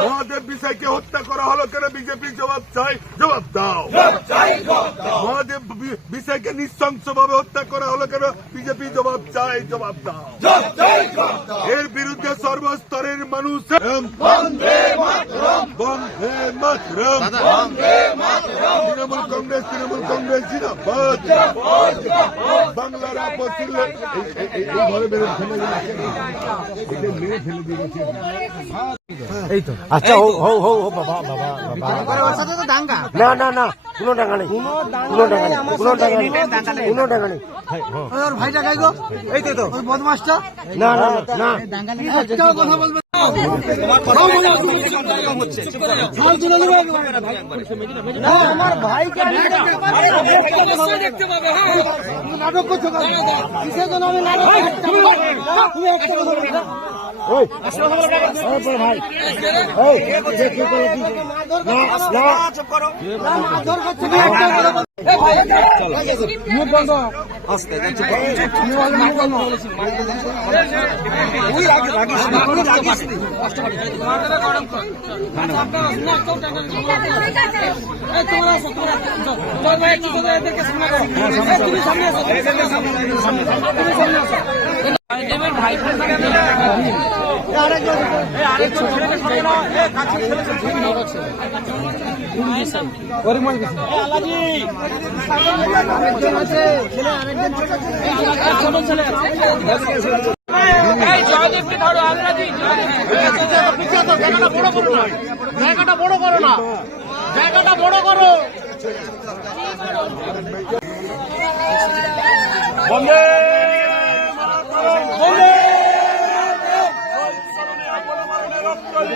মহাদেব বিষয়কে হত্যা করা হলো কেন বিজেপি জবাব চাই? জবাব দাও। মহাদেব বি- বিষয়কে নৃশংসভাবে হত্যা করা হলো কেন? বিজেপি জবাব চাই জবাব দাও। এর বিরুদ্ধে সর্বস্তরের মানুষ তৃণমূল কংগ্রেস তৃণমূল কংগ্রেস বাংলার আপত্তি এই মেরে ফেলে মেরে ফেলে আচ্ছা হো হো হো বাবা বাবা বাবা। ওর সাথে তো না না না কোনো টাকা নেই। কোনো টাকা নেই। কোনো টাকা নেই। কোনো টাকা নেই। হ্যাঁ, হ্যাঁ। ওর ভাইটা গাইগো। এই তো ওই বদমাসটা না না না কথা বলবে আমার ভাইকে নাটক করছ কেন? কিসের জন্য আমি নাটক করছি? তুমি একটা কথা জায়গাটা বড় করো না জায়গাটা বড় করো না জায়গাটা বড় করো বন্দে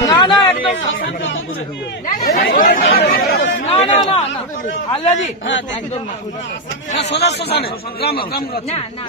না না একদম। না না না না। আল্লাদি একদম না সোজা শ্মশানে। গ্রাম গ্রাম না না।